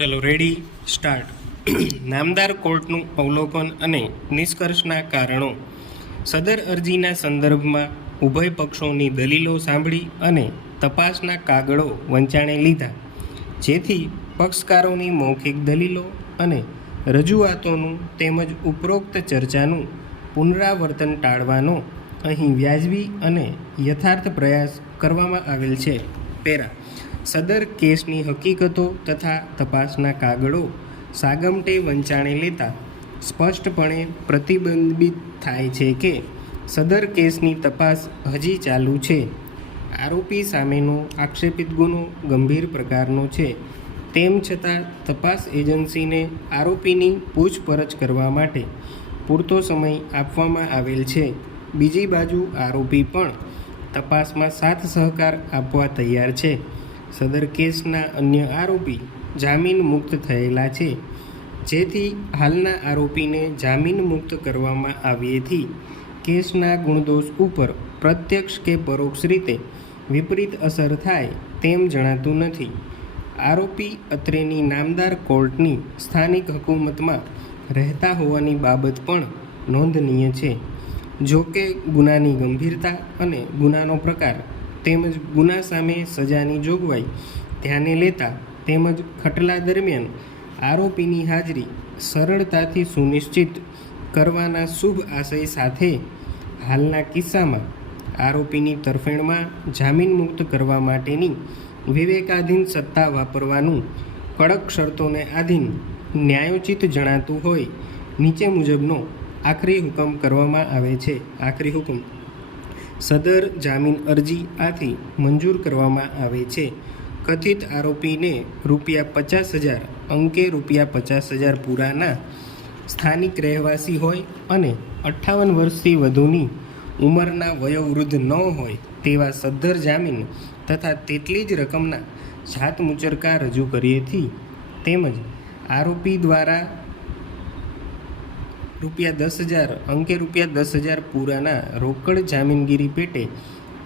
ચલો ready start. નામદાર કોર્ટનું અવલોકન અને નિષ્કર્ષના કારણો. સદર અરજીના સંદર્ભમાં ઉભય પક્ષોની દલીલો સાંભળી અને તપાસના કાગળો વંચાણે લીધા, જેથી પક્ષકારોની મૌખિક દલીલો અને રજૂઆતોનું તેમજ ઉપરોક્ત ચર્ચાનું પુનરાવર્તન ટાળવાનો અહીં વ્યાજબી અને યથાર્થ પ્રયાસ કરવામાં આવેલ છે. પેરા. સદર કેસની હકીકતો તથા તપાસના કાગળો સાગમટે વંચાણે લેતા સ્પષ્ટપણે પ્રતિબિંબિત થાય છે કે સદર કેસની તપાસ હજી ચાલુ છે. આરોપી સામેનો આક્ષેપિત ગુનો ગંભીર પ્રકારનો છે. તેમ છતાં તપાસ એજન્સીને આરોપીની પૂછપરછ કરવા માટે પૂરતો સમય આપવામાં આવેલ છે. બીજી બાજુ આરોપી પણ તપાસમાં સાથ સહકાર આપવા તૈયાર છે. સદર કેસના અન્ય આરોપી જામીન મુક્ત થયેલા છે, જેથી હાલના આરોપીને જામીન મુક્ત કરવામાં આવ્યેથી કેસના ગુણદોષ ઉપર પ્રત્યક્ષ કે પરોક્ષ રીતે વિપરીત અસર થાય તેમ જણાતું નથી. આરોપી અત્રેની નામદાર કોર્ટની સ્થાનિક હકૂમતમાં રહેતા હોવાની બાબત પણ નોંધનીય છે. જો કે ગુનાની ગંભીરતા અને ગુનાનો પ્રકાર તેમજ ગુના સામે સજાની જોગવાઈ ધ્યાને લેતા તેમજ ખટલા દરમિયાન આરોપીની હાજરી સરળતાથી સુનિશ્ચિત કરવાના શુભ આશય સાથે હાલના કિસ્સામાં આરોપીની તરફેણમાં જામીન મુક્ત કરવા માટેની વિવેકાધીન સત્તા વાપરવાનું કડક શરતોને આધીન ન્યાયોચિત જણાતું હોય નીચે મુજબનો આખરી હુકમ કરવામાં આવે છે. આખરી હુકમ. સદર જામીન અરજી આથી મંજૂર કરવામાં આવે છે. કથિત આરોપીને ₹50,000 અંકે ₹50,000 પૂરાના સ્થાનિક રહેવાસી હોય અને 58 વર્ષથી વધુની ઉંમરના વયોવૃદ્ધ ન હોય તેવા સદ્ધર જામીન તથા તેટલી જ રકમના જાત મુચરકા રજૂ કર્યેથી તેમજ આરોપી દ્વારા ₹10,000 અંકે ₹10,000 પૂરાના રોકડ જામીનગીરી પેટે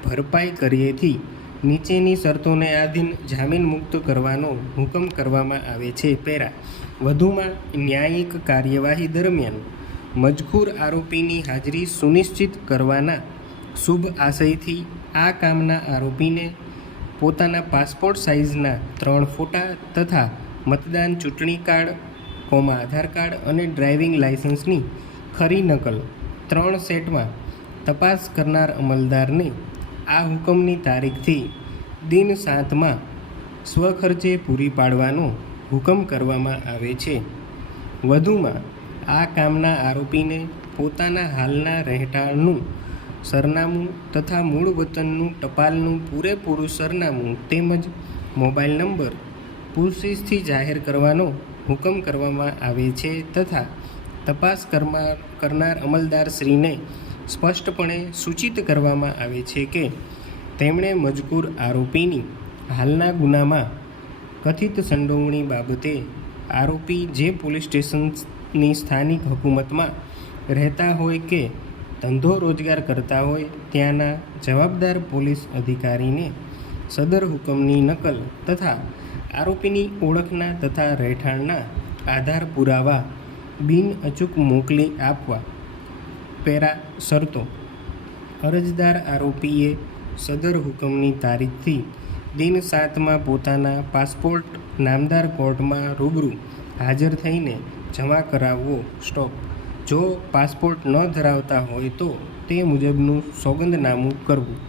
ભરપાઈ કર્યેથી નીચેની શરતોને આધીન જામીન મુક્ત કરવાનો હુકમ કરવામાં આવે છે. પેરા. વધુમાં ન્યાયિક કાર્યવાહી દરમિયાન મજકૂર આરોપીની હાજરી સુનિશ્ચિત કરવાના શુભ આશયથી આ કામના આરોપીને પોતાના પાસપોર્ટ સાઇઝના 3 ફોટા તથા મતદાન ચૂંટણી કાર્ડ, આધાર કાર્ડ અને ડ્રાઇવિંગ લાયસન્સની ખરી નકલ 3 સેટમાં તપાસ કરનાર અમલદારને આ હુકમની તારીખથી દિન 7માં સ્વખર્ચે પૂરી પાડવાનો હુકમ કરવામાં આવે છે. વધુમાં આ કામના આરોપીને પોતાના હાલના રહેઠાણનું સરનામું તથા મૂળ વતનનું ટપાલનું પૂરેપૂરું સરનામું તેમજ મોબાઈલ નંબર પૂરશીશથી જાહેર કરવાનો હુકમ કરવામાં આવે છે તથા તપાસ કરનાર અમલદારશ્રીને સ્પષ્ટપણે સૂચિત કરવામાં આવે છે કે તેમણે મજકૂર આરોપીની હાલના ગુનામાં કથિત સંડોવણી બાબતે આરોપી જે પોલીસ સ્ટેશનની સ્થાનિક હકૂમતમાં રહેતા હોય કે ધંધો રોજગાર કરતા હોય ત્યાંના જવાબદાર પોલીસ અધિકારીને સદર હુકમની નકલ તથા આરોપીની ઓળખના તથા રહેઠાણના આધાર પુરાવા બિન અચૂક મોકલી આપવા. પેરા. શરતો. અરજદાર આરોપીએ સદર હુકમની તારીખથી દિન 7માં પોતાના પાસપોર્ટ નામદાર કોર્ટમાં રૂબરૂ હાજર થઈને જમા કરાવવો. સ્ટોપ. જો પાસપોર્ટ ન ધરાવતા હોય તો તે મુજબનું સોગંદનામું કરવું.